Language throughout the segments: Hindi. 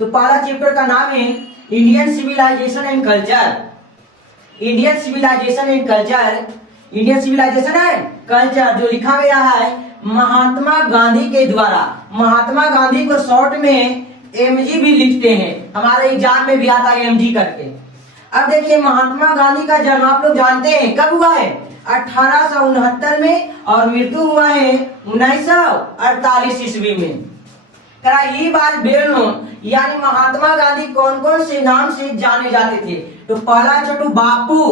तो पहला चैप्टर का नाम है Indian civilisation and culture. Indian civilisation and culture, Indian civilisation and culture जो लिखा गया है महात्मा गांधी के द्वारा। महात्मा गांधी को शॉर्ट में एमजी भी लिखते हैं, हमारे एग्जाम में भी आता है एमजी करके। अब देखिए महात्मा गांधी का जन्म आप लोग जानते हैं कब हुआ है, 1869 में, और मृत्यु हुआ है 1948 ईस्वी में। ये बात वेल नोन, यानी महात्मा गांधी कौन कौन से नाम से जाने जाते थे। तो पहला छोटू बापू,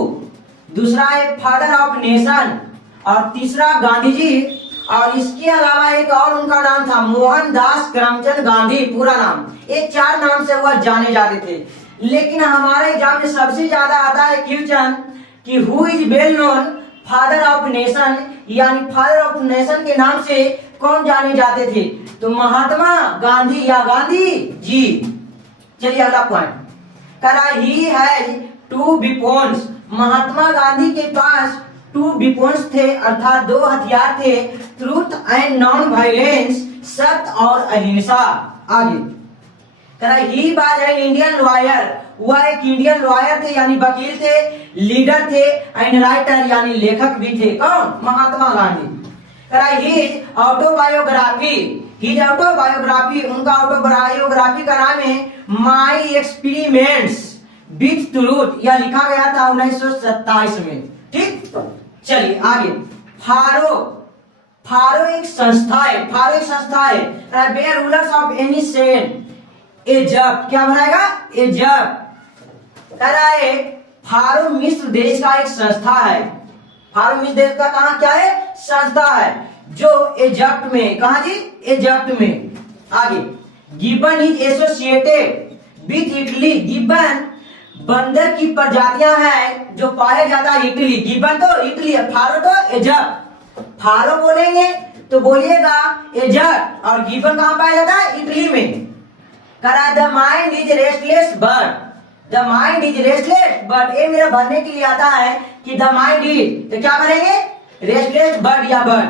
दूसरा है फादर ऑफ नेशन, और तीसरा गांधी जी, और इसके अलावा एक और उनका नाम था मोहनदास करमचंद गांधी, पूरा नाम। ये 4 नाम से वह जाने जाते थे। लेकिन हमारे एग्जाम में सबसे ज्यादा आता है क्वेश्चन कि who is well known father of nation, यानी फादर ऑफ नेशन के नाम से कौन जाने जाते थे। तो महात्मा गांधी या गांधी जी। चलिए अगला point, he has 2 weapons। Mahatma Gandhi के पास 2 weapons थे, अर्थात 2 हथियार थे, ट्रूथ एंड नॉन वायलेंस, सत्य और अहिंसा। आगे he was an Indian lawyer, वह एक इंडियन लॉयर थे यानी वकील थे, लीडर थे, एंड राइटर यानी लेखक भी थे। कौन? Mahatma Gandhi. His autobiography, his autobiography, उनका ऑटोबायोग्राफी का नाम है माई एक्सपेरिमेंट्स विथ ट्रूथ, यह लिखा गया था 1927 में। ठीक, चलिए आगे। फारो, फारो एक संस्था है, फारो एक संस्था है where rulers of ancient Egypt, क्या बनाएगा? इजिप्ट। फारो मिस्र देश का एक संस्था है। फारो मिस्र देश का कहा क्या है? संस्था है जो इजिप्ट में, कहा जी? इजिप्ट में। आगे gibbon is associated with Italy, gibbon बंदर की प्रजातियां हैं जो पाया जाता है इटली। गिबन तो इटली है, फारो तो इजिप्ट। फारो बोलेंगे तो बोलिएगा इजिप्ट, और गिबन कहां पाया जाता है? इटली में। The mind is restless bird, the mind is restless bird, ये मेरा भरने के लिए आता है कि द माइंड इज, तो क्या भरेंगे? रेस्टलेस बर्ड या bird.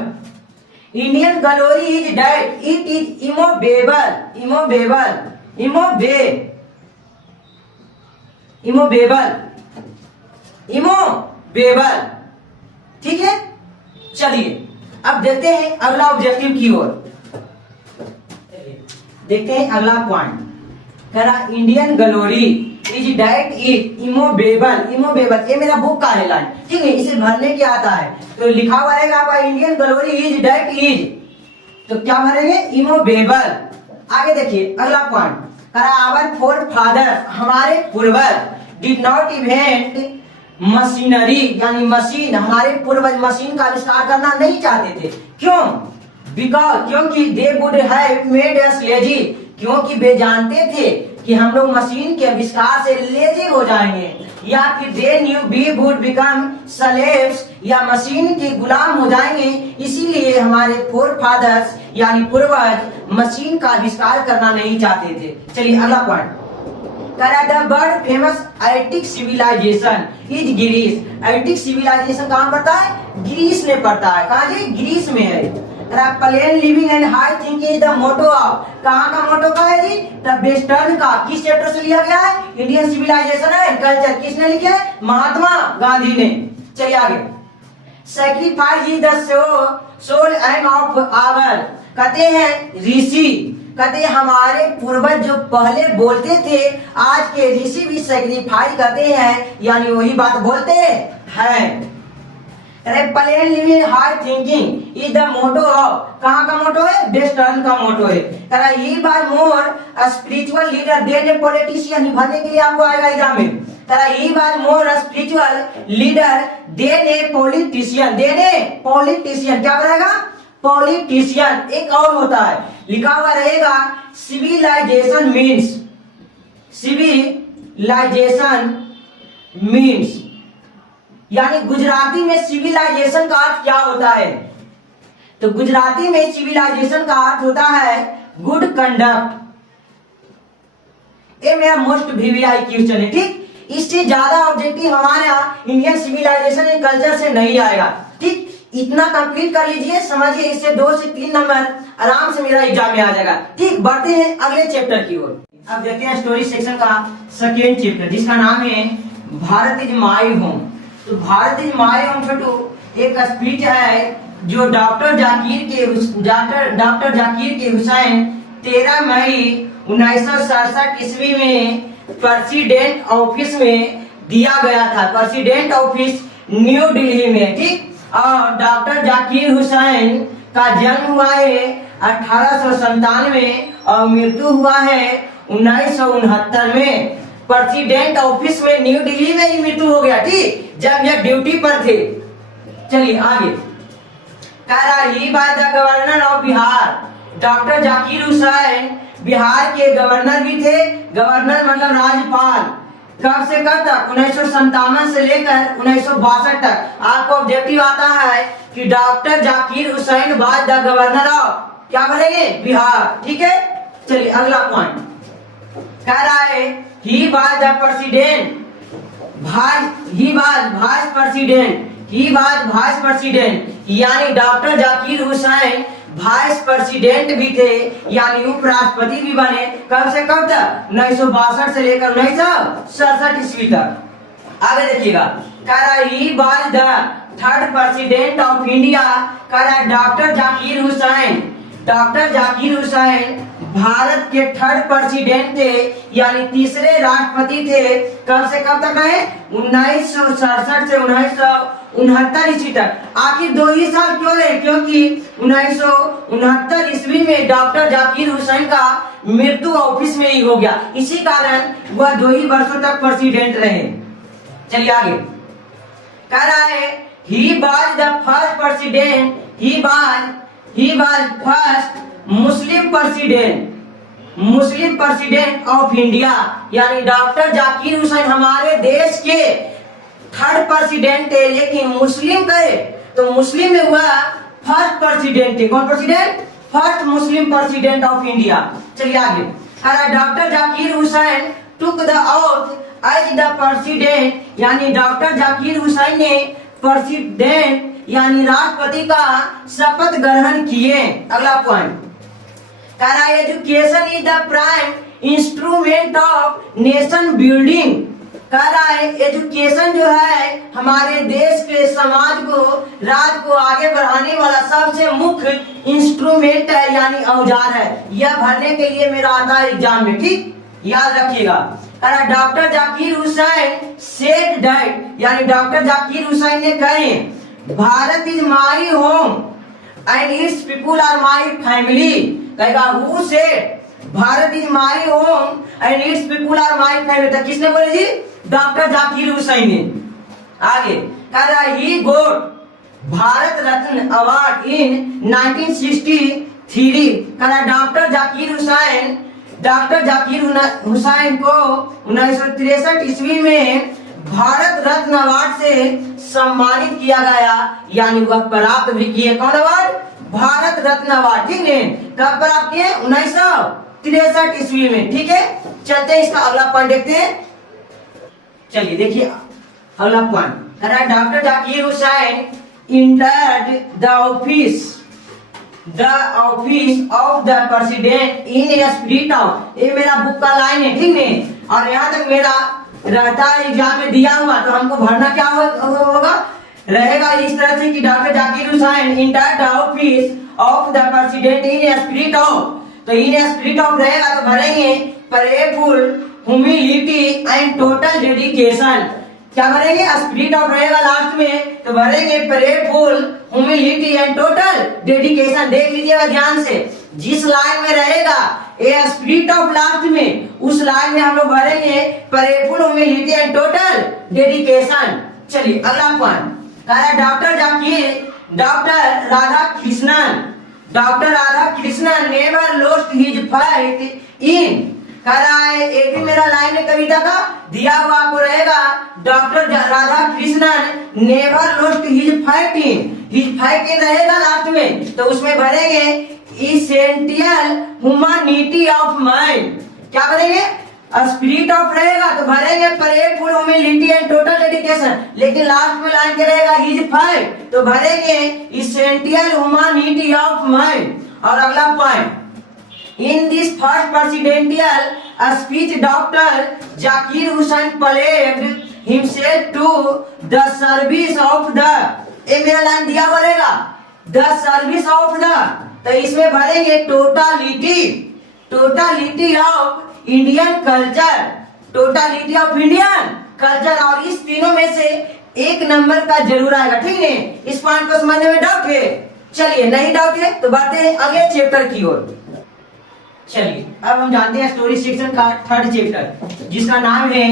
Indian glory is dead, it is immovable, immovable, immovable, immovable. ठीक है, चलिए अब देखते हैं अगला ऑब्जेक्टिव की ओर। देखते हैं अगला point, Indian glory is dead is immovable, immovable, ये मेरा बुक का है लाइन। ठीक है, इसे भरने के आता है तो लिखा हुआ रहेगा आपका Indian glory is dead is, तो क्या भरेंगे? इमोवेबल। आगे देखिए अगला पॉइंट, आवर फोर फादर, हमारे पूर्वज डिड नॉट इन्वेंट मशीनरी, यानी मशीन, हमारे पूर्वज मशीन का आविष्कार करना नहीं चाहते थे। क्यों? बिकॉज, क्योंकि they would have made us lazy, क्योंकि वे जानते थे कि हम लोग मशीन के आविष्कार से लेजी हो जाएंगे, या फिर they knew we would become slaves, या मशीन के गुलाम हो जाएंगे। इसीलिए हमारे फोर फादर्स यानी पूर्वज मशीन का आविष्कार करना नहीं चाहते थे। चलिए अगला point, the world famous Attic civilisation is Greece, Attic civilisation कहाँ पड़ता है? ग्रीस में पड़ता है। कहाँ जी? ग्रीस में है। Plain living and high thinking is the motto of, कहाँ का मोटो का है जी? द वेस्टर्न का। किस चैप्टर से लिया गया है? Indian civilisation and culture. किसने लिखा है? महात्मा गांधी ने। चलिए आगे, sacrifice is the soul and of our, कहते हैं ऋषि, कहते हैं हमारे पूर्वज जो पहले बोलते थे आज के ऋषि भी सैक्रिफाइस करते हैं, यानी वही बात बोलते हैं। Plain living high thinking is the motto of, कहाँ का मोटो है? वेस्टर्न का मोटो है। ये बात more spiritual leader than a politician, भरने के लिए आपको आएगा एग्जाम में। ये बात more spiritual leader than a politician, than a politician, क्या बनेगा? पॉलिटिशियन। एक और होता है, लिखा हुआ रहेगा सिविलाइजेशन मीन्स, सिविलाइजेशन मीन्स, यानी गुजराती में सिविलाइजेशन का अर्थ क्या होता है? तो गुजराती में सिविलाइजेशन का अर्थ होता है गुड कंडक्ट। ये मेरा मोस्ट वीवीआई क्वेश्चन है। ठीक, इससे ज्यादा ऑब्जेक्टिव हमारे यहाँ इंडियन सिविलाइजेशन एंड कल्चर से नहीं आएगा। ठीक, इतना कंप्लीट कर लीजिए, समझिए, इससे 2 से 3 नंबर आराम से मेरा एग्जाम में आ जाएगा। ठीक, बढ़ते हैं अगले चैप्टर की ओर। अब देखते हैं स्टोरी सेक्शन का सेकेंड चैप्टर जिसका नाम है भारत इज माई होम। तो भारत इज माई होम छोटू एक स्पीच है जो डॉक्टर जाकिर के हुसैन 13 मई 1967 ईस्वी में प्रेसिडेंट ऑफिस में दिया गया था। प्रेसिडेंट ऑफिस न्यू दिल्ली में, ठीक। और डॉक्टर जाकिर हुसैन का जन्म हुआ है 1897 और मृत्यु हुआ है 1969 में। प्रेसिडेंट ऑफिस में न्यू दिल्ली में ही मृत्यु हो गया, ठीक, जब यह ड्यूटी पर थे। चलिए आगे कह रहा ही by the governor of Bihar. Doctor Zakir Hussain Bihar के गवर्नर भी थे। गवर्नर मतलब राज्यपाल। कब से कब तक? 1957 से लेकर 1962 तक। आपको ऑब्जेक्टिव आता है कि doctor Zakir Hussain bye the governor of क्या बोलेंगे? बिहार, ठीक है। चलिए अगला पॉइंट कह रहा है he was the president vice president यानी doctor Zakir Hussain vice president भी थे यानी उपराष्ट्रपति भी बने। कब से कब तक? 1962 से लेकर 1967 ईस्वी तक। आगे देखिएगा कह रहा है he was the third president of India. कह रहा है डॉक्टर जाकिर हुसैन भारत के थर्ड प्रेसिडेंट थे यानी तीसरे राष्ट्रपति थे। कब से कब तक रहे? 1967 से 1969 ईस्वी तक। आखिर 2 ही साल क्यों रहे? क्योंकि 1969 ईस्वी में डॉक्टर जाकिर हुसैन का मृत्यु ऑफिस में ही हो गया, इसी कारण वह 2 ही वर्षों तक प्रेसिडेंट रहे। चलिए आगे कह रहा है he was the first president he was first Muslim president of India यानी डॉक्टर जाकिर हुसैन हमारे देश के थर्ड प्रेसिडेंट थे, लेकिन मुस्लिम कहे तो मुस्लिम में हुआ फर्स्ट प्रेसिडेंट थे। कौन president? First Muslim president of India. चलिए आगे doctor Zakir Hussain took the oath as the president यानी डॉक्टर जाकिर हुसैन ने प्रेसिडेंट यानी राष्ट्रपति का शपथ ग्रहण किए। अगला पॉइंट कह रहा है education is the prime instrument of nation building. कह रहा है एजुकेशन जो है हमारे देश के समाज को राज्य को आगे बढ़ाने वाला सबसे मुख्य इंस्ट्रूमेंट है यानी औजार है। यह भरने के लिए मेरा आता है एग्जाम में, ठीक, याद रखिएगा। Doctor Zakir Hussain said that यानी डॉक्टर जाकिर हुसैन ने कहे Bharat is my home and its people are my family. कहेगा who said Bharat is my home and its people are my family. तो किसने बोले जी? डॉक्टर जाकिर हुसैन ने। आगे कह रहा है ही गोट भारत रत्न अवार्ड इन 1963। कह रहा डॉक्टर जाकिर हुसैन को 1963 ईस्वी में भारत रत्न अवार्ड से सम्मानित किया गया यानी वह प्राप्त भी किए। कौन अवार्ड? भारत रत्न अवार्ड, ठीक है। कब प्राप्त किए? 1963 ईस्वी में, ठीक है। चलते हैं इसका अगला पॉइंट देखते हैं। चलिए देखिए अगला point doctor Zakir Hussain entered the office of the president in a spirit of. ये मेरा बुक का लाइन है, ठीक है। और यहाँ तक मेरा रहता है एग्जाम में दिया हुआ, तो हमको भरना क्या होगा रहेगा इस तरह से कि doctor Zakir Hussain entered the office of the president in a spirit of. तो इन ए स्पिरिट ऑफ रहेगा तो भरेंगे prayerful humility and total dedication. क्या भरेंगे? स्पिरिट ऑफ रहेगा लास्ट में तो भरेंगे prayerful humility and total dedication. देख लीजिएगा ध्यान से, जिस लाइन में रहेगा ए स्पिरिट ऑफ लास्ट में उस लाइन में हम लोग भरेंगे prayerful humility and total dedication. चलिए अगला point doctor Radha Krishnan never lost his fight in. कह रहा है एक भी मेरा लाइन में कविता का दिया हुआ आपको रहेगा doctor Radha Krishnan never lost his fight in रहेगा लास्ट में तो उसमें भरेंगे इसेंशियल ह्यूमैनिटी ऑफ माइंड। क्या भरेंगे? स्पिरिट ऑफ रहेगा तो भरेंगे prayerful humility and total dedication, लेकिन लास्ट में लाइन के रहेगा हिज फाइट तो भरेंगे इसेंशियल ह्यूमैनिटी ऑफ माइंड। और अगला point In this first presidential speech, Dr. Zakir Hussain pledged himself to the service of the, ये मेरा लाइन दिया पड़ेगा, the service of the, तो इसमें भरेंगे totality of Indian culture, totality of Indian culture, और इस तीनों में से एक नंबर का जरूर आएगा। ठीक है, इस पॉइंट को समझने में डाउट है? चलिए, नहीं डाउट है तो बढ़ते हैं अगले चैप्टर की ओर। चलिए, अब हम जानते हैं स्टोरी सेक्शन का थर्ड चैप्टर, जिसका नाम है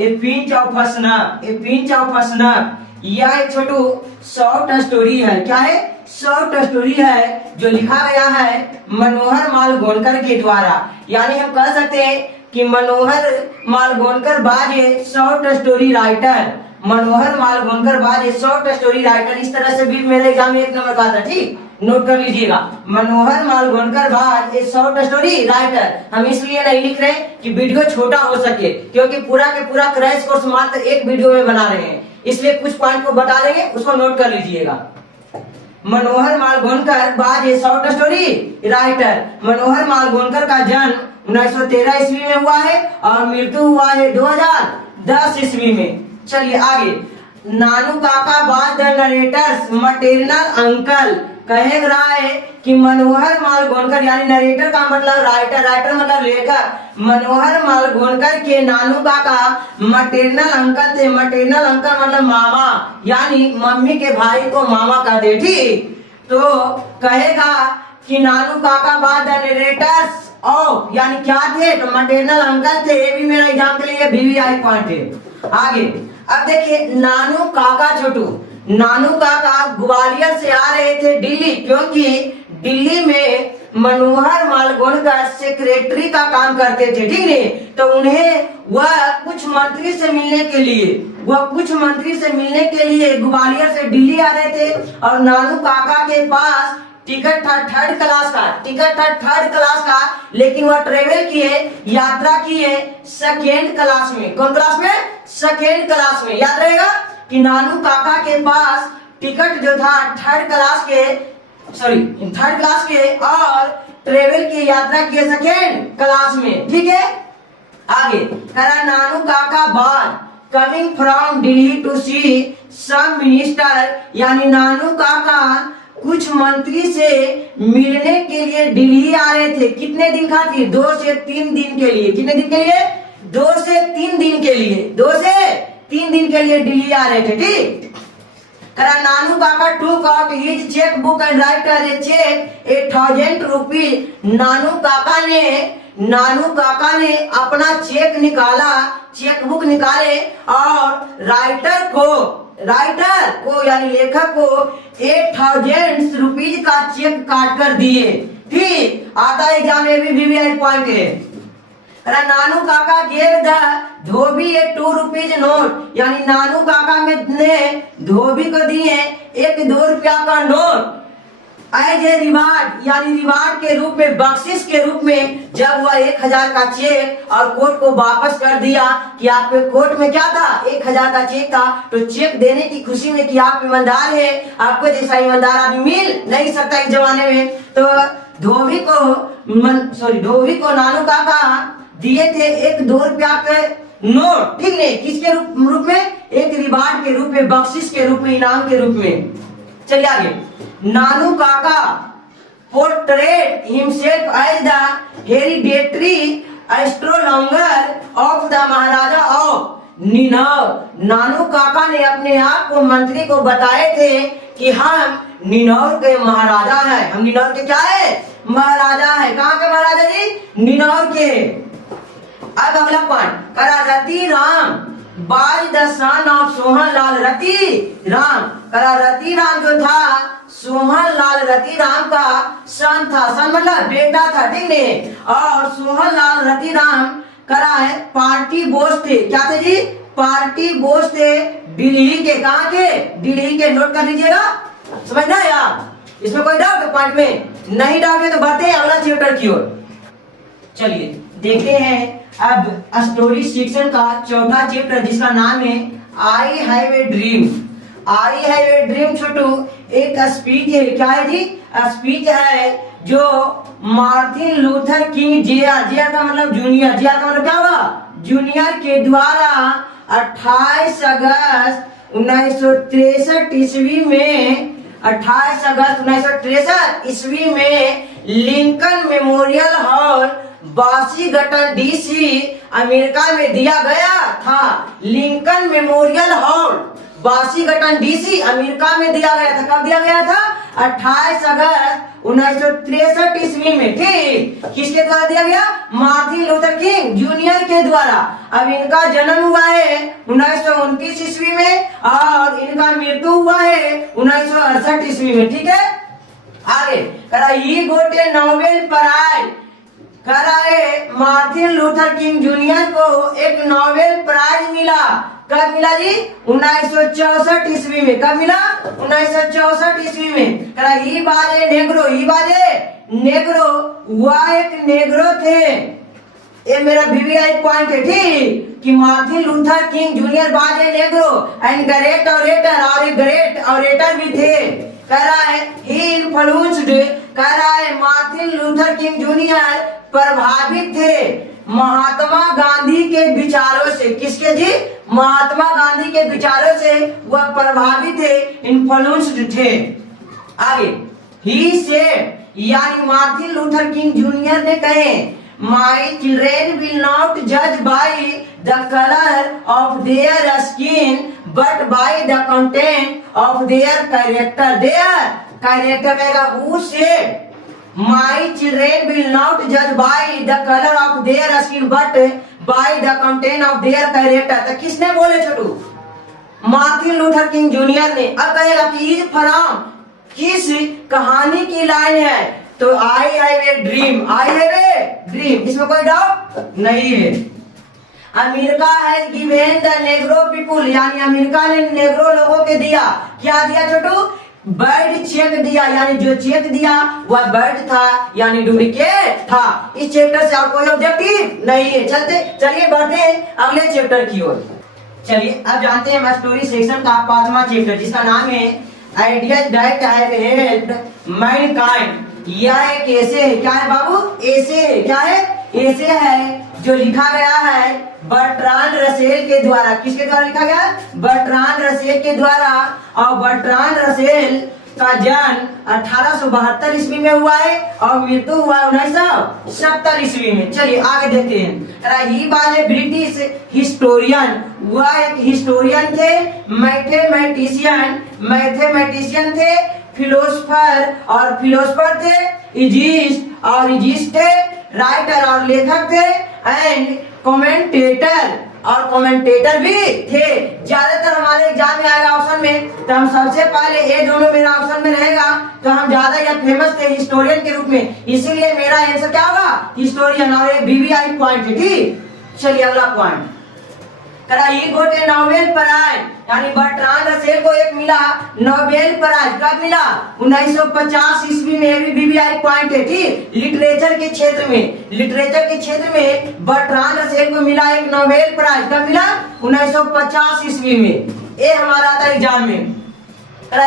ए pinch of snuff. A pinch of snuff यह एक छोटू शॉर्ट स्टोरी है। क्या है? शॉर्ट स्टोरी है, जो लिखा गया है मनोहर मालगोनकर के द्वारा। यानी हम कह सकते हैं कि मनोहर मालगोनकर बाज ए शॉर्ट स्टोरी राइटर, मनोहर मालगोनकर बाज ए शॉर्ट स्टोरी राइटर। इस तरह से भी मेरे एग्जाम में एक नंबर का था। ठीक, नोट कर लीजिएगा, मनोहर मालगोनकर बाज ए शॉर्ट स्टोरी राइटर। हम इसलिए नहीं लिख रहे कि वीडियो छोटा हो सके, क्योंकि पूरा के पूरा क्रैश कोर्स मात्र एक वीडियो में बना रहे हैं, इसलिए कुछ पॉइंट को बता देंगे, उसको नोट कर लीजिएगा। मनोहर मालगोनकर बाज ए शॉर्ट स्टोरी राइटर। मनोहर मालगोनकर का जन्म 1913 ईस्वी में हुआ है और मृत्यु हुआ है 2010 ईस्वी में। चलिए आगे, नानू काका was the narrator's material uncle. कहे रहा है कि मनोहर मालगोनकर, यानी नरेटर का मतलब राइटर, राइटर मतलब लेखक, मनोहर मालगोनकर के नानू काका मटेरियल अंकल थे। मटेरियल अंकल मतलब मामा, यानी मम्मी के भाई को मामा कहते। ठीक, तो कहेगा कि नानू काका बाद द नरेटर्स ऑफ, यानी क्या थे? तो मटेरियल अंकल थे। ये भी मेरा एग्जाम के लिए VVI पॉइंट है। आगे, अब देखिए, नानू काका छोटू, नानू काका ग्वालियर से आ रहे थे दिल्ली, क्योंकि दिल्ली में मनोहर मालगोनकर सेक्रेटरी का काम करते थे। ठीक है, तो उन्हें वह कुछ मंत्री से मिलने के लिए ग्वालियर से दिल्ली आ रहे थे, और नानू काका के पास टिकट था थर्ड क्लास का, लेकिन वह ट्रेवल किए, यात्रा किए सेकेंड क्लास में। कौन क्लास में? सेकेंड क्लास में। याद रहेगा कि नानू काका के पास टिकट जो था थर्ड क्लास के और ट्रेवल की यात्रा किए सेकेंड क्लास में। ठीक है, आगे करा, नानू काका बाद coming from Delhi to see some minister, यानी नानू काका कुछ मंत्री से मिलने के लिए दिल्ली आ रहे थे। कितने दिन खातिर? 2 से 3 दिन के लिए। कितने दिन के लिए? 2 से 3 दिन के लिए। 2 से 3 दिन के लिए दिल्ली आ रहे थे। ठीक, करा, नानू काका took out his checkbook and write a check 1,000 rupees. Nanu Kaka ने अपना चेक निकाला, चेकबुक निकाले, और राइटर को यानी लेखक को 8,000 रुपीज का चेक काट कर दिए। ठीक, आता एग्जाम में भी VVI पॉइंट है। नानू काका gave the Dhobi A 2 rupees note, यानी नानू काका ने धोबी को दिए एक 2 रुपया का नोट। एज ए रिवार्ड, यानी रिवार्ड के रूप में, बख्शिश के रूप में, जब वह 1,000 का चेक और कोर्ट को वापस कर दिया कि आपके कोर्ट में क्या था? 1,000 का चेक था। तो चेक देने की खुशी में कि आप ईमानदार है, आपको जैसा ईमानदार आदमी मिल नहीं सकता इस जमाने में, तो धोबी को नानू काका दिए थे एक 2 रुपया के नोट। ठीक है, किसके रूप में? एक रिवार्ड के रूप में, बख्शिश के रूप में, इनाम के रूप में। चलिए आगे, Nanu Kaka portrait himself as the hereditary astrologer of the maharaja of Ninaur. Nanu Kaka ने अपने आप को मंत्री को बताए थे कि हम निनौर के महाराजा हैं। हम निनौर के क्या है? महाराजा है। कहाँ के महाराजा जी? निनौर के। अब अगला पॉइंट, करा, Rati Ram was the son of Sohan Lal. Rati Ram जो था सोहन लाल रति राम का सन था। सन मतलब बेटा था। ठीक है, और सोहन लाल रति राम करा है पार्टी बोस थे। क्या थे जी? पार्टी बोस थे दिल्ली के। कहाँ के? दिल्ली के। नोट कर लीजिएगा, समझना है यार। इसमें कोई डाउट है पॉइंट में? नहीं डाउट है तो बढ़ते हैं अगला चैप्टर की ओर। चलिए देखते हैं अब स्टोरी सेक्शन का चौथा चैप्टर, जिसका नाम है I have a dream. I have a dream Chhotu एक स्पीच है। क्या है जी? स्पीच है जो मार्टिन लूथर किंग जेआर का मतलब जूनियर, जेआर का मतलब क्या हुआ, जूनियर के द्वारा 28 अगस्त 1963 ईस्वी में 28 अगस्त 1963 ईस्वी में Lincoln memorial hall Washington DC America में दिया गया था। Lincoln memorial hall Washington DC America में दिया गया था। कब दिया गया था? 28 अगस्त 1963 ईस्वी में। ठीक, किसके द्वारा दिया गया? मार्टिन लूथर किंग जूनियर के द्वारा। अब इनका जन्म हुआ है 1929 ईस्वी में और इनका मृत्यु हुआ है 1968 ईस्वी में। ठीक है, आगे करा ही गोटे नोबेल प्राइज कराए मार्टिन लूथर किंग जूनियर को एक नोबेल प्राइज मिला। कब मिला जी? 1964 ईस्वी में। कब मिला? 1964 ईस्वी में। करा ही बाजे नेग्रो, ही बाजे नेग्रो, वह एक नेग्रो थे। ये मेरा वीवीआई पॉइंट है, ठीक, कि मार्टिन लूथर किंग जूनियर बाजे नेग्रो एंड ग्रेट ऑरेटर, और एक ग्रेट ऑरेटर भी थे। कह रहा है ही इन्फ्लुएंस्ड, कह रहा है मार्टिन लूथर किंग जूनियर प्रभावित थे महात्मा गांधी के विचारों से। किसके जी? महात्मा गांधी के विचारों से वह प्रभावित थे, इन्फ्लुएंस्ड थे। आगे ही सेड, यानी मार्टिन लूथर किंग जूनियर ने कहे माई चिल्ड्रेन विल नॉट जज by the colour of their skin but by the content of their character. Their character कहेगा who said My children will not judge by the color of their skin but by the content of their character। तो किसने बोले छोटू? मार्टिन लूथर किंग जूनियर ने। अब कहेगा कि इज फ्रॉम किस कहानी की लाइन है? तो आई have a dream, I have a dream, इसमें कोई डाउट नहीं है। अमेरिका है गिवन द नेग्रो पीपुल, यानी अमेरिका ने नेग्रो लोगों के दिया। क्या दिया छोटू? बर्ड चेक दिया, यानी जो चेक दिया वह बर्ड था, यानी डुप्लीकेट था। इस चैप्टर से और कोई ऑब्जेक्टिव नहीं है। चलिए बढ़ते हैं अगले चैप्टर की ओर। चलिए अब जानते हैं स्टोरी सेक्शन का 5वां चैप्टर, जिसका नाम है ideas that have helped Mankind. यह एक ऐसे है, क्या है बाबू? ऐसे है। क्या है? ऐसे है जो लिखा गया है बर्ट्रांड रसेल के द्वारा। किसके द्वारा लिखा गया? बर्ट्रांड रसेल के द्वारा। और बर्ट्रांड रसेल का जन्म 1872 ईस्वी में हुआ है और मृत्यु हुआ 1970 ईस्वी में। चलिए आगे देखते हैं। He was a British historian, वह एक हिस्टोरियन थे, मैथमेटिशियन थे, फिलोसफर थे, इजिस्ट थे, राइटर और लेखक थे, एंड कमेंटेटर भी थे। ज्यादातर हमारे एग्जाम में आएगा ऑप्शन में, तो हम सबसे पहले ये दोनों मेरा ऑप्शन में रहेगा, तो हम ज्यादा या फेमस थे हिस्टोरियन के रूप में, इसीलिए मेरा आंसर क्या होगा? हिस्टोरियन। और ये वीवीआई पॉइंट है। ठीक, चलिए अगला पॉइंट। ही गोट ए नोबेल प्राइज, यानी बर्ट्रांड रसेल को एक मिला नोबेल प्राइज। कब मिला? 1950 ईस्वी में। भी वीवीआई पॉइंट है। ठीक, लिटरेचर के क्षेत्र में बर्ट्रांड रसेल को मिला एक नोबेल प्राइज। कब मिला? 1950 ईस्वी में। ये हमारा आता है एग्जाम में।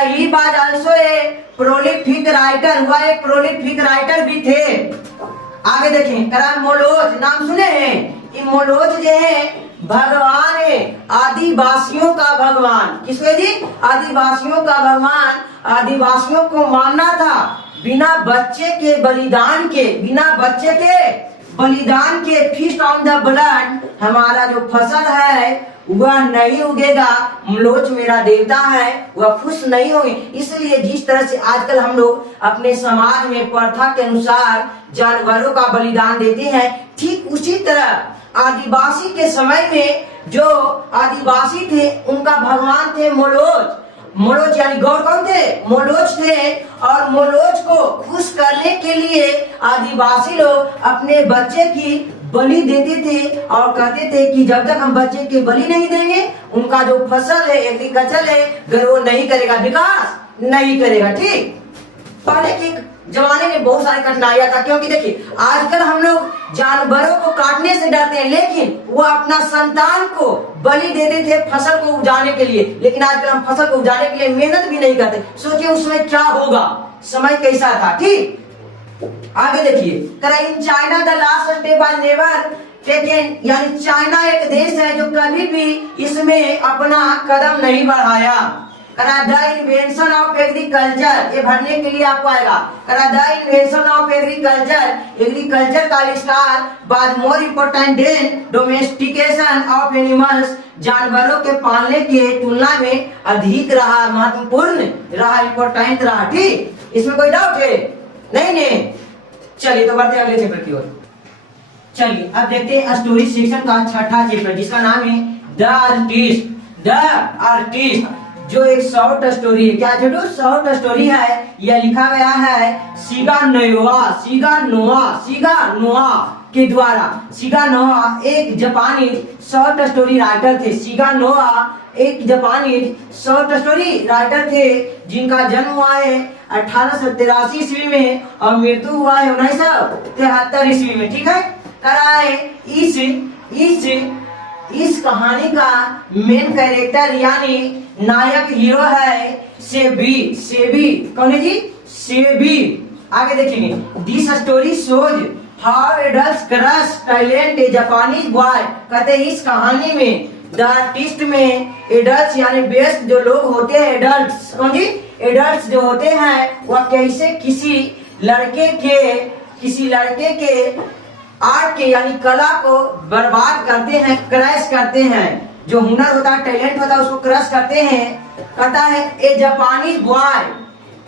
He was also a prolific writer, हुआ एक प्रोलिफिक राइटर भी थे। आगे देखें। मोलोज, नाम सुने हैं? मोलोज जो है भगवान है, आदिवासियों का भगवान। किसके जी? आदिवासियों का भगवान। आदिवासियों को मानना था बिना बच्चे के बलिदान के फीस्ट ऑन द ब्लड, हमारा जो फसल है वह नहीं उगेगा। मलोच मेरा देवता है, वह खुश नहीं होंगे। इसलिए जिस तरह से आजकल हम लोग अपने समाज में प्रथा के अनुसार जानवरों का बलिदान देते हैं, ठीक उसी तरह आदिवासी के समय में जो आदिवासी थे उनका भगवान थे मोलोच, यानी गौर कौन थे? मोलोच थे। और मोलोच को खुश करने के लिए आदिवासी लोग अपने बच्चे की बलि देते थे और कहते थे कि जब तक हम बच्चे की बलि नहीं देंगे उनका जो फसल है, एग्रीकल्चर है, ग्रो नहीं करेगा, विकास नहीं करेगा। ठीक, पहले के जमाने में बहुत सारी कठिनाइयां था, क्योंकि देखिए आजकल हम लोग जानवरों को काटने से डरते हैं, लेकिन वो अपना संतान को बलि देते थे फसल को उपजाने के लिए। लेकिन आजकल हम फसल को उपजाने के लिए मेहनत भी नहीं करते। सोचिए उस समय क्या होगा, समय कैसा था। ठीक, आगे देखिए, in China the last step by never taken, यानी चाइना एक देश है जो कभी भी इसमें अपना कदम नहीं बढ़ाया। द इन्वेंशन ऑफ एग्रीकल्चर, ये भरने के लिए आपको आएगा। The invention of agriculture, agriculture का आविष्कार बाद more important then domestication of animals, जानवरों के पालने के तुलना में अधिक रहा, महत्वपूर्ण रहा, इम्पोर्टेंट रहा। ठीक, इसमें कोई डाउट है? नहीं। चलिए तो बढ़ते अगले चैप्टर की ओर। चलिए अब देखते हैं स्टोरी सेक्शन का छठा चैप्टर, जिसका नाम है द आर्टिस्ट। द आर्टिस्ट जो एक शॉर्ट स्टोरी है। क्या छोटू? शॉर्ट स्टोरी है। यह लिखा गया है सिगा नोआ के द्वारा। सिगा नोआ एक जापानी शॉर्ट स्टोरी राइटर थे। सिगा नोआ एक जापानी शॉर्ट स्टोरी राइटर थे, जिनका जन्म हुआ है 1883 ईस्वी में और मृत्यु हुआ है 1973 ईस्वी में। ठीक है, कराए इस कहानी का मेन कैरेक्टर यानी नायक हीरो है सेबी। कौन है जी? सेबी। आगे देखेंगे, this story shows how adults crush talent A Japanese boy. कहते हैं इस कहानी में द आर्टिस्ट में एडल्ट्स यानी बेस्ट जो लोग होते हैं, एडल्ट्स कौन जी? एडल्ट्स जो होते हैं वह कैसे किसी लड़के के आर्ट के यानी कला को बर्बाद करते हैं, क्रैश करते हैं। जो हुनर होता है, टैलेंट होता है, उसको क्रश करते हैं। कहता है ए जापानीज बॉय,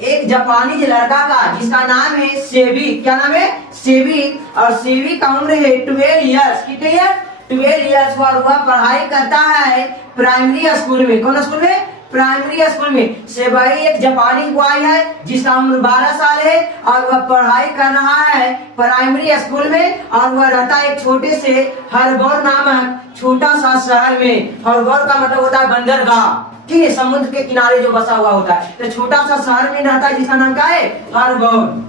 एक जापानीज लड़का का जिसका नाम है सेबी। क्या नाम है? सेबी। और सेबी का उम्र है 12 ईयर्स। कितने ईयर? 12 ईयर्स। और वह पढ़ाई करता है प्राइमरी स्कूल में। कौन स्कूल में? प्राइमरी स्कूल में। सेबाई एक जापानी बॉय है जिसका उम्र 12 साल है और वह पढ़ाई कर रहा है प्राइमरी स्कूल में। और वह रहता है एक छोटे से हरबोर नामक छोटा सा शहर में। हरबोर का मतलब होता है बंदरगाह। ठीक है, समुद्र के किनारे जो बसा हुआ होता है। तो छोटा सा शहर में रहता है जिसका नाम क्या है? हरबोर।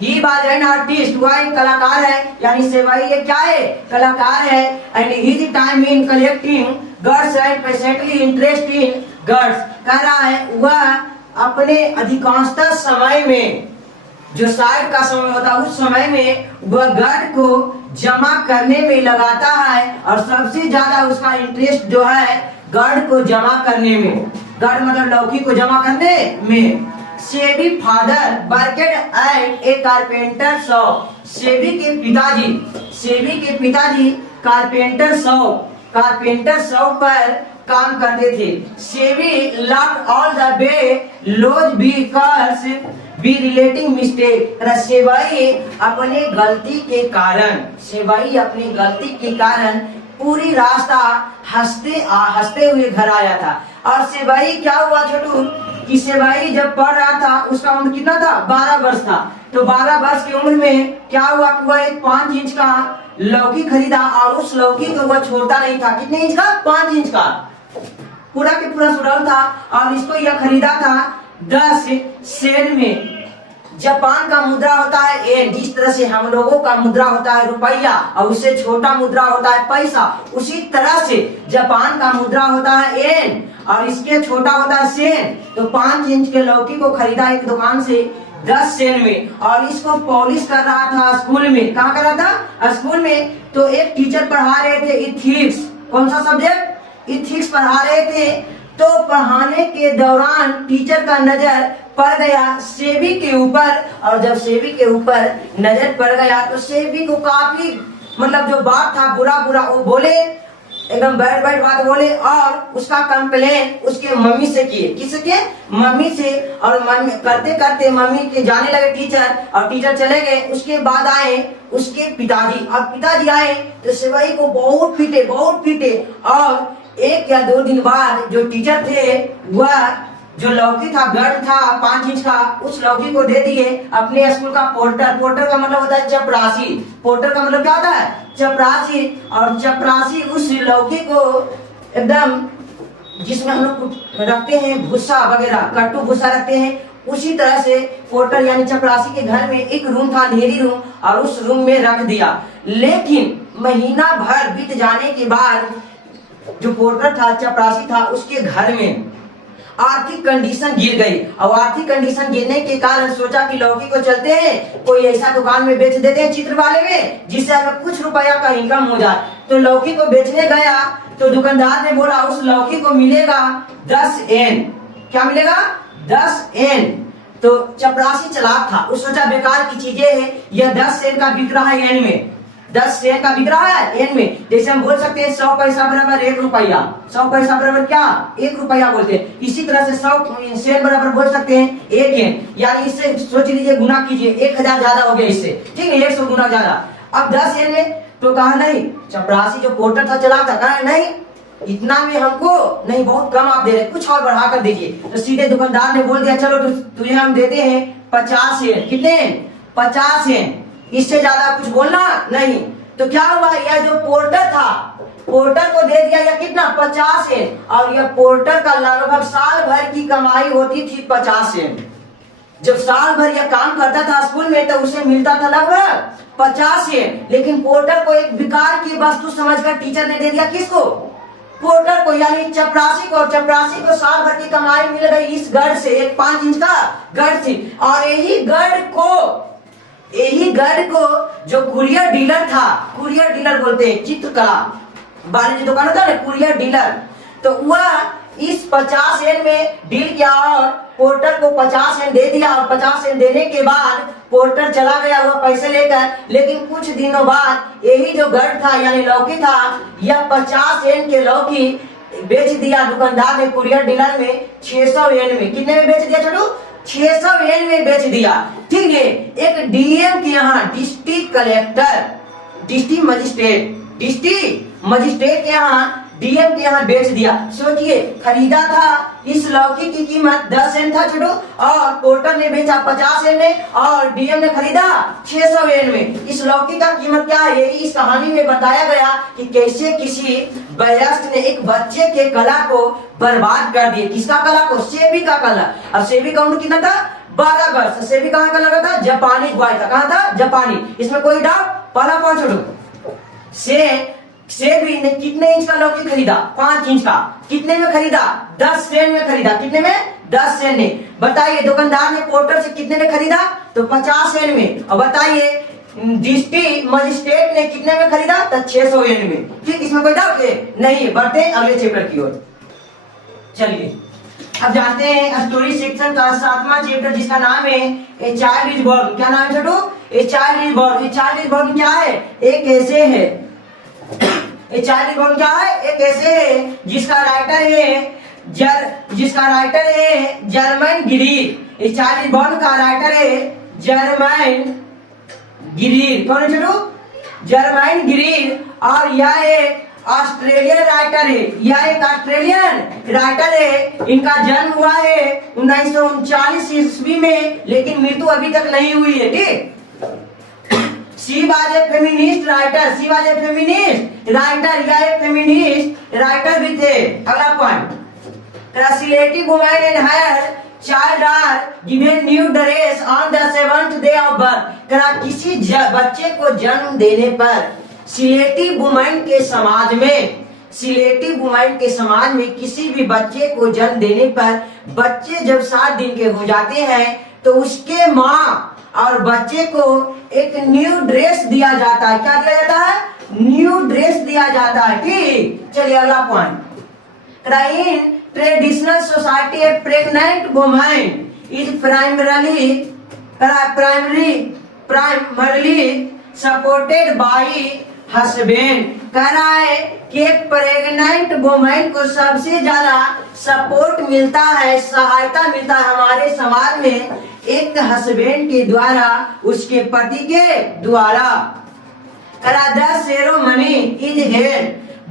ही वाज एन आर्टिस्ट, वह एक कलाकार है, यानी सेवाई ये क्या है? कलाकार है। And his time in collecting gourds and patiently interest in gourds. कह रहा है वह अपने अधिकांशतः समय में, जो साइड का समय होता है उस समय में वह गर्ड को जमा करने में लगाता है। और सबसे ज्यादा उसका इंटरेस्ट जो है गर्ड को जमा करने में। गर्ड मतलब लौकी को जमा करने में। Sebi father worked at a carpenter shop. Sebi के पिताजी कारपेंटर शॉप पर काम करते थे। Sebi loved all the way logs be relating mistake. Sebi अपने गलती के कारण पूरी रास्ता हंसते हुए घर आया था। और सेवाई क्या हुआ छोटू कि सेवाई जब पढ़ रहा था उसका उम्र कितना था? 12 वर्ष था। तो 12 वर्ष की उम्र में क्या हुआ कि वह एक 5 इंच का लौकी खरीदा और उस लौकी को वह छोड़ता नहीं था। कितने इंच का? 5 इंच का पूरा के पूरा सुडल था। और इसको यह खरीदा था 10 सेन में। जापान का मुद्रा होता है एन, जिस तरह से हम लोगों का मुद्रा होता है रुपया और उससे छोटा मुद्रा होता है पैसा, उसी तरह से जापान का मुद्रा होता है एन और इसके छोटा होता है सेन। तो 5 इंच के लौकी को खरीदा एक दुकान से 10 सेन में और इसको पॉलिश कर रहा था स्कूल में। कहाँ कर रहा था? स्कूल में। तो एक टीचर पढ़ा रहे थे इथिक्स। कौन सा सब्जेक्ट? इथिक्स पढ़ा रहे थे। तो पढ़ाने के दौरान टीचर का नजर पड़ गया सेबी के ऊपर। और जब सेबी के ऊपर नजर पड़ गया तो सेबी को काफी मतलब जो बात था बुरा वो बोले, एकदम बैड बात बोले। और उसका कंप्लेन उसके मम्मी से किए। किसके? मम्मी से। और मम्मी करते करते मम्मी के जाने लगे टीचर और टीचर चले गए। उसके बाद आए उसके पिताजी और पिताजी आए तो सेवाई को बहुत पीटे। और 1 या 2 दिन बाद जो टीचर थे वह जो लौकी था गर्ड था 5 इंच का, उस लौकी को दे दिए अपने स्कूल का पोर्टर का मतलब होता है चपरासी। पोर्टर का मतलब क्या होता है? चपरासी। और चपरासी उस लौकी को एकदम जिसमें हम लोग रखते हैं भूसा वगैरह, कट्टू भूसा रखते हैं, उसी तरह से पोर्टर यानी चपरासी के घर में एक रूम था, अंधेरी रूम, और उस रूम में रख दिया। लेकिन महीना भर बीत जाने के बाद जो पोर्टर था, चपरासी था, उसके घर में आर्थिक कंडीशन गिर गई। अब आर्थिक कंडीशन गिरने के कारण सोचा कि लौकी को चलते हैं कोई ऐसा दुकान में बेच देते हैं चित्र वाले में, जिससे हमें कुछ रुपया का इनकम हो जाए। तो लौकी को बेचने गया तो दुकानदार ने बोला उस लौकी को मिलेगा 10 एन। क्या मिलेगा? 10 एन। तो चपरासी चालाक था, उस सोचा बेकार की चीजें है, यह 10 एन का बिक रहा है एन में, 10 एन का बिक रहा है एन में। जैसे हम बोल सकते हैं 100 पैसा बराबर 1 रुपया, 100 पैसा बराबर क्या? 1 रुपया बोलते हैं। इसी तरह से 100 सेन बराबर बोल सकते हैं 1 एन। यानी इससे सोच लीजिए, गुना कीजिए, 1000 ज्यादा हो गया इससे, ठीक है, 100 गुना ज्यादा। अब 10 एन में तो कहा नहीं, चपरासी जो पोर्टर था चला था, कहा नहीं इतना में हमको नहीं, बहुत कम आप दे रहे, कुछ और बढ़ा कर दीजिए। तो सीधे दुकानदार ने बोल दिया चलो तुझे हम देते हैं 50 एन। कितने? 50 एन। इससे ज्यादा कुछ बोलना नहीं। तो क्या हुआ, यह जो पोर्टर था पोर्टर को दे दिया या कितना? 50 एन। और यह पोर्टर का लगभग साल भर की कमाई होती थी 50 एन। जब साल भर यह काम करता था स्कूल में तो उसे मिलता था लगभग 50 एन। लेकिन पोर्टर को एक बेकार की वस्तु समझकर टीचर ने दे दिया, किसको? पोर्टर को, यानी चपरासी को। चपरासी को साल भर की कमाई मिल गई इस गढ़ से, एक 5 इंच का गढ़ थी। और यही गढ़ को जो कुरियर डीलर था, कुरियर डीलर बोलते हैं, चित्रकला वाले जो दुकान होता है ना, कुरियर डीलर, तो वह इस 50 एन में डील किया और पोर्टर को 50 एन दे दिया। और 50 एन देने के बाद पोर्टर चला गया हुआ पैसे लेकर। लेकिन कुछ दिनों बाद यही जो गढ़ था यानी लौकी था, यह 50 एन के लौकी बेच दिया दुकानदार ने कुरियर डीलर में 600 एन में। कितने में बेच दिया छोटू? 600 एन में बेच दिया, ठीक है। एक डीएम के यहाँ, डिस्ट्रिक्ट कलेक्टर, डिस्ट्रिक्ट मजिस्ट्रेट के यहाँ, डीएम के यहाँ बेच दिया। सोचिए, खरीदा था इस लौकी की कीमत 10 एन था छोटू, और पोर्टर ने बेचा 50 एन में, और डीएम ने खरीदा 600 एन में। इस लौकी का कीमत क्या है, इस कहानी में बताया गया कि कैसे किसी वयस्क ने एक बच्चे के कला को बर्बाद कर दिया। किसका कला को? सेबी का कला। अब सेबी का उम्र कितना था? 12 वर्ष। सेबी कहाँ का लगा था? जापानी बॉय था। कहाँ था? जापानी। इसमें कोई डाउट? पहला कौन छोटू? सेबी ने कितने इंच का लौकी खरीदा? 5 इंच का। कितने में खरीदा? 10 सेन में खरीदा। कितने में? 10 सेन में। बताइए दुकानदार ने पोर्टर से कितने में खरीदा? तो 50 सेन में। और बताइए डिस्ट्रिक्ट मजिस्ट्रेट ने कितने में खरीदा? तो 600 एन में। ठीक, इसमें कोई डाउट नहीं है। बढ़ते हैं अगले चैप्टर की ओर। चलिए अब जाते हैं स्टोरी सेक्शन का 7वां चैप्टर, जिसका नाम है ए चाइल्ड इज बॉर्न। क्या नाम है Chhotu? A child is born. A child is born क्या है? एक ऐसे है, ये चाइल्ड इज बॉर्न क्या है? एक ऐसे है जिसका राइटर है जर्मन गिरीर। ये चाइल्ड इज बॉर्न का राइटर है जर्मन गिरीर। कौन है छोटू? जर्मन गिरीर। और यह एक ऑस्ट्रेलियन राइटर है, यह एक ऑस्ट्रेलियन राइटर है। इनका जन्म हुआ है 1939 ईस्वी में, लेकिन मृत्यु अभी तक नहीं हुई है, ठीक। She was a feminist writer. She was a feminist writer. या एक feminist writer भी थे। अगला point, Translative woman and her child are given new dress on the 7th day of birth. करा किसी बच्चे को जन्म देने पर सिलेटिव वुमेन के समाज में किसी भी बच्चे को जन्म देने पर बच्चे जब 7 दिन के हो जाते हैं तो उसके माँ और बच्चे को एक न्यू ड्रेस दिया जाता है। क्या दिया जाता है? न्यू ड्रेस दिया जाता है, ठीक। चलिए अगला point, in traditional society A pregnant woman is primarily supported by husband. कह रहा है कि एक प्रेग्नेंट वुमन को सबसे ज्यादा सपोर्ट मिलता है, सहायता मिलता है हमारे समाज में एक हस्बैंड के द्वारा, उसके पति के द्वारा। करा the ceremony is held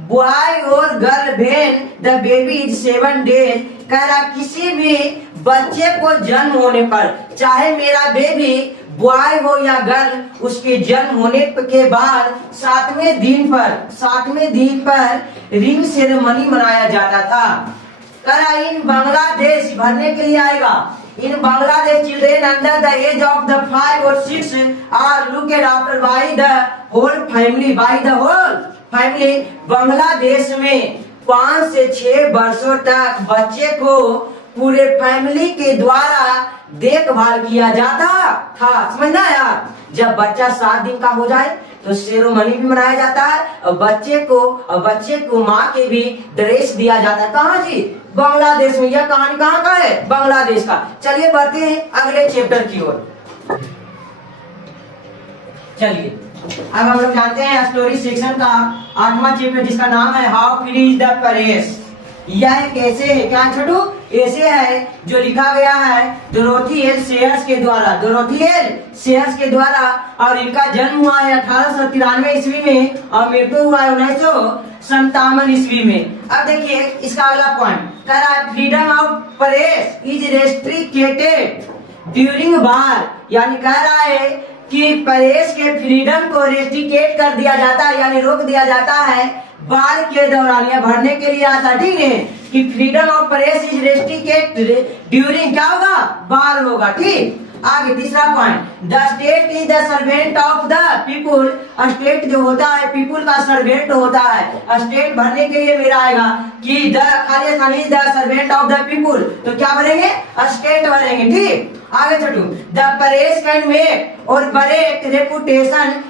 boy और girl when the baby is 7 days. करा किसी भी बच्चे को जन्म होने पर, चाहे मेरा बेबी बॉय हो या गर्ल, उसके जन्म होने के बाद 7वें दिन पर रिंग सेरेमनी मनाया जाता था। करा इन बांग्लादेश भरने के लिए आएगा। In Bangladesh children under the age of the 5 or 6 are looked after by the whole family. Bangladesh में 5 से 6 वर्षों तक बच्चे को पूरे फैमिली के द्वारा देखभाल किया जाता था। समझना यार, जब बच्चा 7 दिन का हो जाए तो सेरेमनी भी मनाया जाता है और बच्चे को माँ के भी ड्रेस दिया जाता है। कहाँ जी? बांग्लादेश में। यह कहानी कहाँ का है? बांग्लादेश का। चलिए बढ़ते हैं अगले चैप्टर की ओर। चलिए अब हम लोग जानते हैं स्टोरी सेक्शन का 8वां चैप्टर, जिसका नाम है हाउ फिनिश द परेश। यह एक ऐसे है, क्या छोटू? ऐसे है जो लिखा गया है डोरोथी एल सेयर्स के द्वारा और इनका जन्म हुआ है 1893 ईस्वी में और मृत्यु हुआ है 1957 ईस्वी में। अब देखिए इसका अगला पॉइंट कह रहा है freedom of press is restricted during war, यानी कह रहा है कि प्रेस के फ्रीडम को रेस्ट्रिक्टेड कर दिया जाता है, यानी रोक दिया जाता है वार के दौरान। यह भरने के लिए आता, ठीक है, कि freedom of press is restricted during क्या होगा? वार होगा। ठीक, आगे तीसरा point the state is the servant of the people. State जो होता है पीपुल का सर्वेंट होता है। स्टेट भरने के लिए मेरा आएगा कि द खाली स्थान is the servant of the people, तो क्या भरेंगे? स्टेट भरेंगे। ठीक, आगे चलो द प्रेस कैन मेक और ब्रेक रेपुटेशन।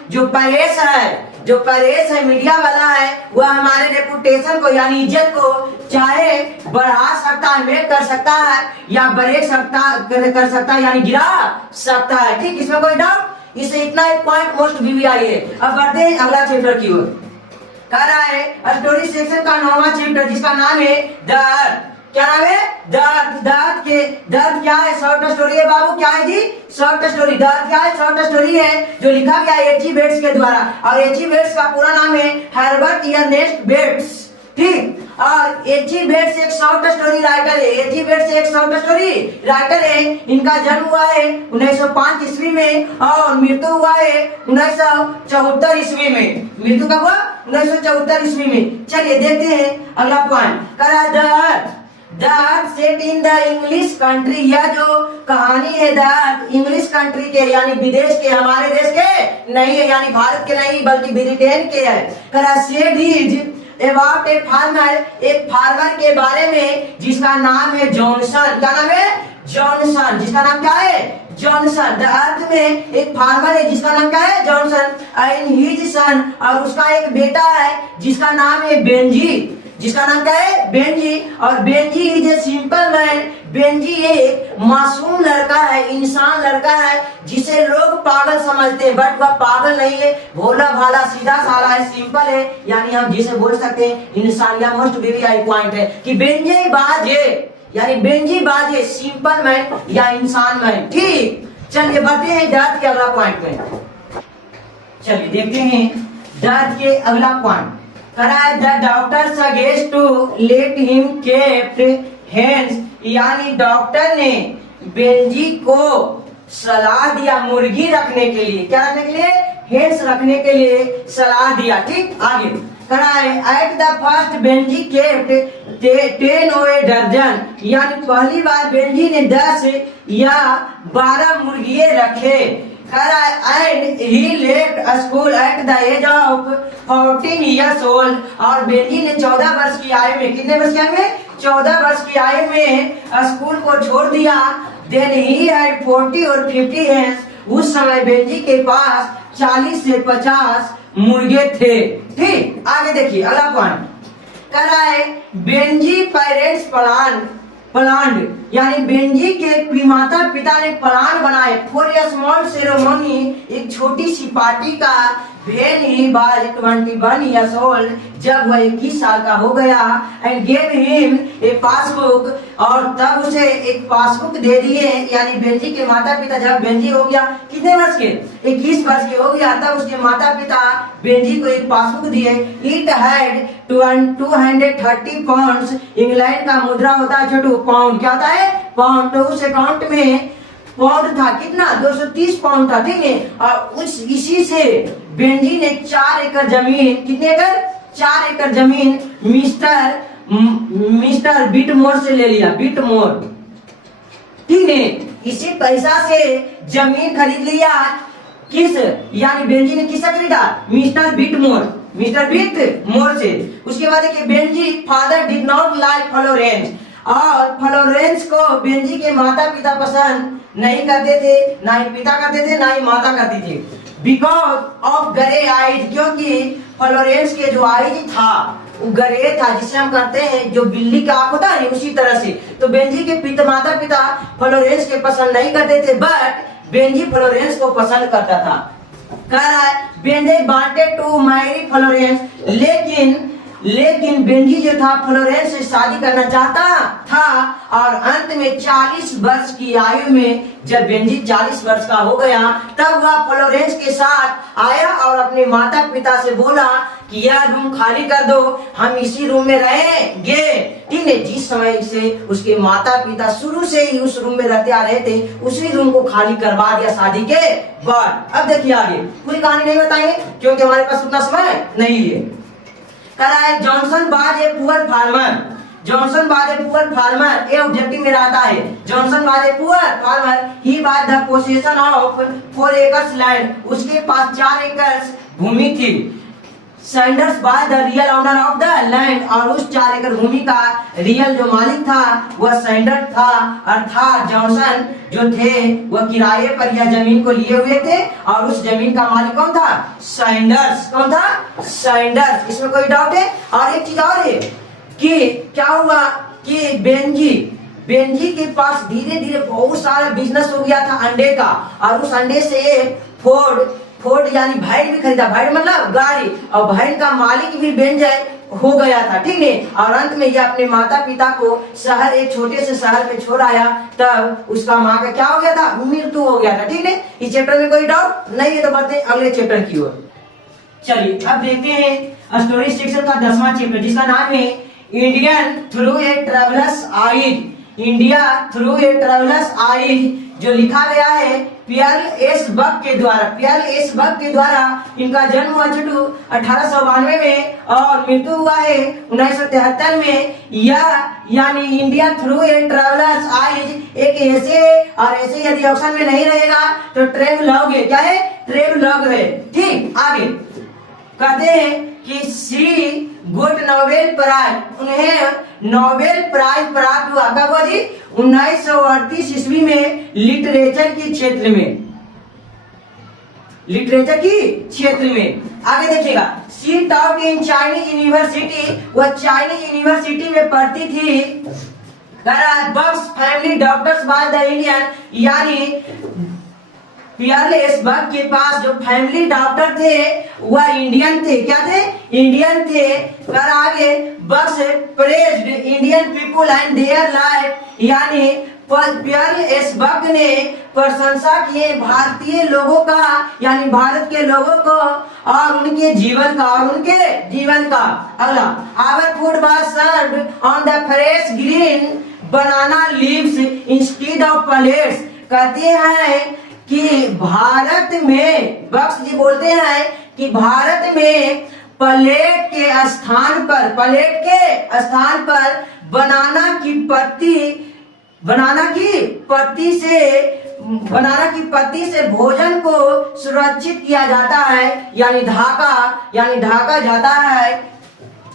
जो प्रेस है मीडिया वाला है, वह हमारे रेपुटेशन को यानी इज्जत को चाहे बढ़ा सकता है, मेक कर सकता है या ब्रेक कर सकता है यानी गिरा सकता है। ठीक, इसमें कोई डाउट? इससे इतना एक पॉइंट मोस्ट वीवीआई है। अब बढ़ते हैं अगला चैप्टर की ओर। कह रहा है स्टोरी सेक्शन का 9वां चैप्टर, जिसका नाम है दर्द। क्या नाम है? दर्द क्या है? शॉर्ट स्टोरी है बाबू। क्या है जी? Short story. दर्द क्या है? शॉर्ट स्टोरी है जो लिखा गया एच.जी. वेट्स के द्वारा, और एच.जी. वेट्स का पूरा नाम है हर्बर्ट अर्नेस्ट वेट्स। ठीक, और एच.जी. वेट्स एक शॉर्ट स्टोरी राइटर है। एच.जी. वेट्स एक शॉर्ट स्टोरी राइटर है। इनका जन्म हुआ है 1905 ईस्वी में और मृत्यु हुआ है 1974 ईस्वी में। मृत्यु कब हुआ? 1974 ईस्वी में। चलिए देखते हैं अगला पॉइंट। करा दर्द set in the English country. यह जो कहानी है दर्द इंग्लिश कंट्री के यानी विदेश के, हमारे देश के नहीं है, यानी भारत के नहीं बल्कि ब्रिटेन के है। करा said is about a farmer, एक फार्मर के बारे में जिसका नाम है जॉनसन। क्या नाम है? जॉनसन। जिसका नाम क्या है? जॉनसन। द अर्थ में एक फार्मर है जिसका नाम क्या है? जॉनसन। एंड हिज सन, और उसका एक बेटा है जिसका नाम है बेंजी। जिसका नाम क्या है? बेंजी। और Benji is a simple man. Benji एक मासूम लड़का है, इंसान लड़का है जिसे लोग पागल समझते हैं, बट वह पागल नहीं है, भोला भाला सीधा साला है, सिंपल है, यानी हम जिसे बोल सकते हैं इंसान। या मोस्ट वीवीआई पॉइंट है कि बेंजी बाज है, यानी बेंजी बाज है, सिंपल मैन या इंसान मैन। ठीक, चलिए बढ़ते हैं दर्द के अगला पॉइंट में। चलिए देखते हैं दर्द के अगला point. The doctor suggest to let him kept hens, यानी डॉक्टर ने बेंजी को सलाह दिया मुर्गी रखने के लिए। क्या रखने के लिए? हेंस रखने के लिए सलाह दिया। ठीक, आगे at the first Benji kept 10 दर्जन, यानी पहली बार बेंजी ने 10 या 12 मुर्गिए रखे। And he left school at the age of 14 years old, और बेंजी ने 14 वर्ष की आयु में, कितने वर्ष की आयु में? 14 वर्ष की आयु में स्कूल को छोड़ दिया। देन ही हैड 40 और 50 hens, उस समय बेंजी के पास 40 से 50 मुर्गे थे। ठीक, आगे देखिए अगला पॉइंट। कह रहा है बेंजी पेरेंट्स प्लान, यानी बेंजी के माता पिता ने प्लान बनाए फॉर ए स्मॉल सेरेमनी, एक छोटी सी पार्टी का। When he was 21 years old, जब वह 21 साल का हो गया। And gave him a passbook, और तब उसे एक पासबुक दे दिए, यानी बेंजी के माता पिता जब बेंजी हो गया कितने वर्ष के? 21 वर्ष के हो गया, तब उसके माता पिता बेंजी को एक पासबुक दिए। इट हैड 230 pounds, इंग्लैंड का मुद्रा होता है छोटू पाउंड। क्या होता है? पाउंड। तो उस अकाउंट में पाउंड था कितना? 230 पाउंड था। ठीक है, और इसी से बेंजी ने 4 एकड़ जमीन, कितने एकड़? 4 एकड़ जमीन मिस्टर बिटमोर से ले लिया। बिटमोर, ठीक है, इसी पैसा से जमीन खरीद लिया। किस, यानी बेंजी ने किससे खरीदा? मिस्टर बिटमोर से। उसके बाद देखिए Benji father did not like Florence, और फ्लोरेंस को बेंजी के माता पिता पसंद नहीं करते थे, ना ही पिता करते थे ना ही माता करती थी। बिकॉज ऑफ ग्रे आइज, क्योंकि फ्लोरेंस के जो आइज था वो ग्रे था, जिसे हम कहते हैं जो बिल्ली का आंख होता है उसी तरह से। तो बेंजी के माता पिता फ्लोरेंस के पसंद नहीं करते थे, बट बेंजी फ्लोरेंस को पसंद करता था। कह रहा है Benjy wanted to marry Florence, लेकिन बेंजी जो था फ्लोरेंस से शादी करना चाहता था। और अंत में 40 वर्ष की आयु में जब बेंजी 40 वर्ष का हो गया तब वह फ्लोरेंस के साथ आया और अपने माता पिता से बोला कि यह रूम खाली कर दो, हम इसी रूम में रहेंगे। ठीक है, जिस समय से उसके माता पिता शुरू से ही उस रूम में रहते आ रहे थे उसी रूम को खाली करवा दिया शादी के बाद। अब देखिए आगे पूरी कहानी नहीं बताएंगे क्योंकि हमारे पास उतना समय नहीं है। कह रहा है Johnson was a poor farmer, Johnson was a poor farmer, ये ऑब्जेक्टिव में आता है। Johnson was a poor farmer, he was the possession of 4 acres land, उसके पास 4 एकड़ भूमि थी। Sanders was the real owner of the land, और उस 4 एकड़ भूमि का रियल जो मालिक था वह सैंडर था, अर्थात जॉनसन जो थे वह किराए पर यह जमीन को लिए हुए थे और उस जमीन का मालिक कौन था? सैंडर्स। कौन था? सैंडर्स। इसमें कोई डाउट है? और एक चीज और है कि क्या हुआ कि बेंजी के पास धीरे धीरे बहुत सारा बिजनेस हो गया था अंडे का, और उस अंडे से फोर्ड यानी भैंस भी खरीदा, भैंस मतलब गाड़ी, और भैंस का मालिक भी बेंजी हो गया था। ठीक है, और अंत में यह अपने माता पिता को शहर, एक छोटे से शहर में छोड़ आया, तब उसका माँ का क्या हो गया था? मृत्यु हो गया था। ठीक है, इस चैप्टर में कोई डाउट नहीं है तो बढ़ते हैं अगले चैप्टर की ओर। चलिए अब देखते हैं स्टोरी सेक्शन का 10वां चैप्टर जिसका नाम है Indian through a travellers eyes, India through a travellers eyes, जो लिखा गया है पियर एस बक के द्वारा। पियर एस बक के द्वारा इनका जन्म हुआ छठू 1892 में और मृत्यु हुआ है 1973 में। यह यानी India through a travellers eyes एक ऐसे, और ऐसे यदि ऑप्शन में नहीं रहेगा तो ट्रेवलॉग है। क्या है? ट्रेवलॉग है। ठीक, आगे कहते हैं कि श्री गुड नोबेल प्राइज, उन्हें नोबेल प्राइज प्राप्त हुआ। कब हुआ जी? 1938 ईस्वी में लिटरेचर के क्षेत्र में, लिटरेचर की क्षेत्र में। आगे देखिएगा she taught in Chinese university, वह चाइनीज यूनिवर्सिटी में पढ़ती थी। Buck's family doctors by the Indian, यानी पियरलेस बक के पास जो फैमिली डॉक्टर थे वह इंडियन थे। क्या थे? इंडियन थे। कर आगे Buck's praised Indian people and their life, यानी पियरलेस बक ने प्रशंसा किए भारतीय लोगों का, यानी भारत के लोगों को और उनके जीवन का, अगला our food was served on the fresh green banana leaves instead of plates. कहते हैं कि भारत में, बक्स जी बोलते हैं कि भारत में प्लेट के स्थान पर बनाना की पत्ती से भोजन को सुरक्षित किया जाता है, यानी ढाका जाता है।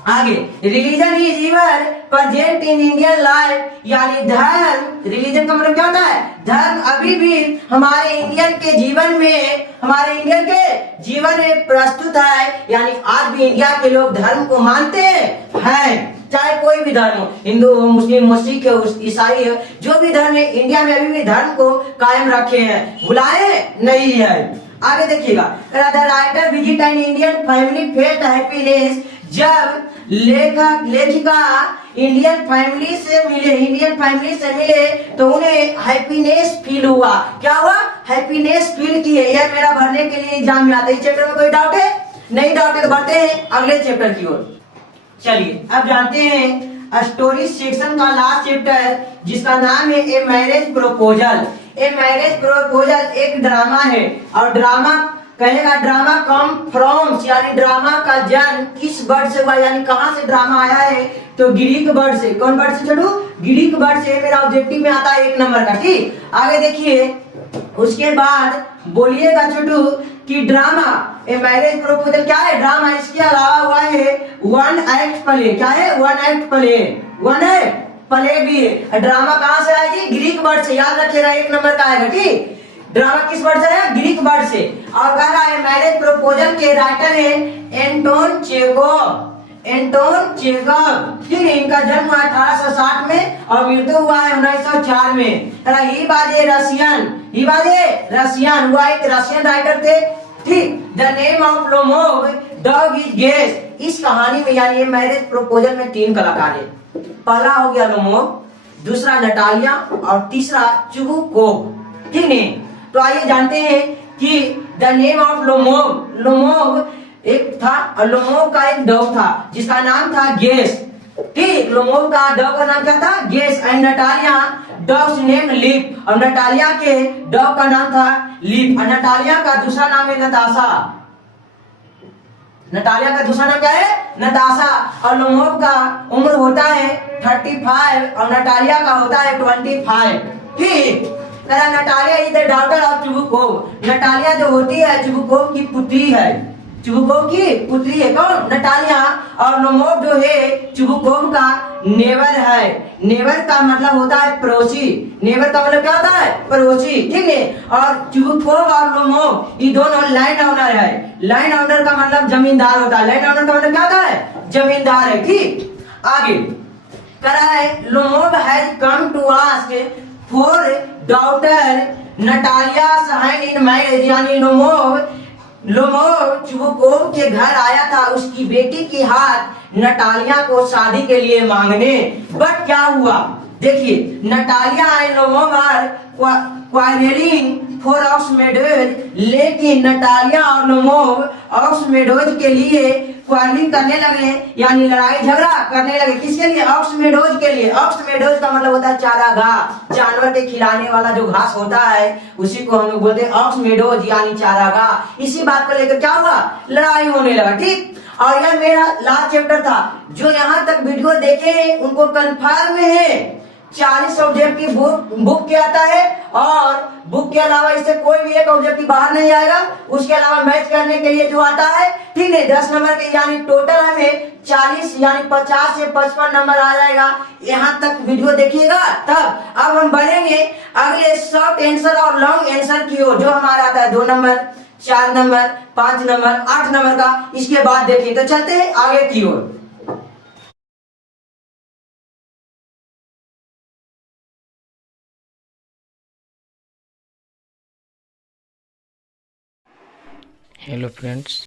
आगे religion is ever present in Indian life, यानी धर्म, रिलीजन का मतलब क्या होता है? धर्म अभी भी हमारे इंडियन के जीवन में प्रस्तुत है, यानी आज भी इंडिया के लोग धर्म को मानते हैं, चाहे कोई भी धर्म हो, हिंदू हो, मुस्लिम हो, सिख हो, ईसाई हो, जो भी धर्म है इंडिया में अभी भी धर्म को कायम रखे हैं, भुलाए नहीं है। आगे देखिएगा the writer visit an Indian family felt happiness, जब लेखिका इंडियन फैमिली से मिले तो उन्हें हैप्पीनेस फील हुआ। क्या हुआ? हैप्पीनेस फील की है। यह मेरा भरने के लिए एग्जाम में आता है। इस चैप्टर में कोई डाउट है? नहीं डाउट है तो बढ़ते हैं अगले चैप्टर की ओर। चलिए अब जानते हैं स्टोरी सेक्शन का लास्ट चैप्टर जिसका नाम है a marriage proposal. A marriage proposal एक ड्रामा है, और ड्रामा कम फ्रॉम, यानी ड्रामा का जन्म किस वर्ड से हुआ, यानी कहां से ड्रामा आया है? तो ग्रीक वर्ड से। कौन वर्ड से छोड़ू? ग्रीक वर्ड से। मेरा ऑब्जेक्टिव में आता है 1 नंबर का। ठीक, आगे देखिए उसके बाद बोलिएगा छोटू कि ड्रामा ए मैरिज प्रपोजल क्या है? ड्रामा। इसके अलावा हुआ है 1 एक्ट प्ले। क्या है? 1 एक्ट प्ले। 1 एक्ट प्ले भी है। ड्रामा कहाँ से आया जी? ग्रीक वर्ड से, याद रखिएगा, 1 नंबर का आएगा। ठीक, ड्रामा किस वर्ड से है? ग्रीक वर्ड से। और कह रहा है मैरिज प्रपोजल के राइटर है एंटोन चेखव। एंटोन चेखव, ठीक है। इनका जन्म हुआ 1860 में और मृत्यु हुआ है 1904 में। ही बाजे रशियन, ही बाजे रशियन, हुआ एक रशियन राइटर थे। ठीक, the name of Lomov dog is Guess. इस कहानी में यानी मैरिज प्रपोजल में 3 कलाकार है। पहला हो गया लोमोव, दूसरा नटालिया और तीसरा चुबुकोव। ठीक है, तो आइए जानते हैं कि the name of Lomov, Lomov एक था और लोमोव का एक डॉग था जिसका नाम था गेस। ठीक, लोमोव का डॉग का नाम क्या था? Guess. And Natalia dog's name Leap, और नटालिया के डॉग का नाम था लीप। और नटालिया का दूसरा नाम है नताशा। नटालिया का दूसरा नाम क्या है? नताशा। और लोमोव का उम्र होता है 35 और नटालिया का होता है 25। ठीक, Natalia is the daughter of Chubukov. Natalia जो होती है चुबुकोव की पुत्री है। चुबुकोव की पुत्री है कौन? नटालिया। और लोमोव जो है चुबुकोव का नेबर है। नेबर का मतलब होता है पड़ोसी। नेबर का मतलब क्या होता है? पड़ोसी। ठीक है, और चुबुकोव और लोमोव ये दोनों लैंड ओनर है। लैंड ओनर का मतलब जमींदार होता है। लैंड ओनर का मतलब क्या होता है? जमींदार है। ठीक, आगे कह रहा है Lomov has come to ask for daughter Natalia's hand in marriage. यानी लोमोव चुबुकोव के घर आया था उसकी बेटी की हाथ नटालिया को शादी के लिए मांगने। बट क्या हुआ? देखिए, Natalia and Lomov are quarrelling for ox meadows. लेकिन नटालिया और लोमोव ऑक्समेडोज के लिए क्वारलिंग करने लगे, यानी लड़ाई झगड़ा करने लगे। किसके लिए? ऑक्समेडोज के लिए। ऑक्समेडोज का मतलब होता है चारागाह, जानवर के खिलाने वाला जो घास होता है उसी को हम लोग बोलते हैं ऑक्समेडोज यानी चारागाह। इसी बात को लेकर क्या हुआ? लड़ाई होने लगा। ठीक, और यह मेरा लास्ट चैप्टर था। जो यहाँ तक वीडियो देखे उनको कंफर्म है 40 ऑब्जेक्टिव बुक के आता है, और बुक के अलावा इससे कोई भी एक ऑब्जेक्टिव बाहर नहीं आएगा। उसके अलावा मैच करने के लिए जो आता है, ठीक है, 10 नंबर के, यानी टोटल हमें 40 यानी 50 से 55 नंबर आ जाएगा। यहाँ तक वीडियो देखिएगा तब। अब हम बढ़ेंगे अगले शॉर्ट आंसर और लॉन्ग आंसर की ओर, जो हमारा आता है 2 नंबर, 4 नंबर, 5 नंबर, 8 नंबर का। इसके बाद देखिए, तो चलते हैं आगे की ओर। Hello friends,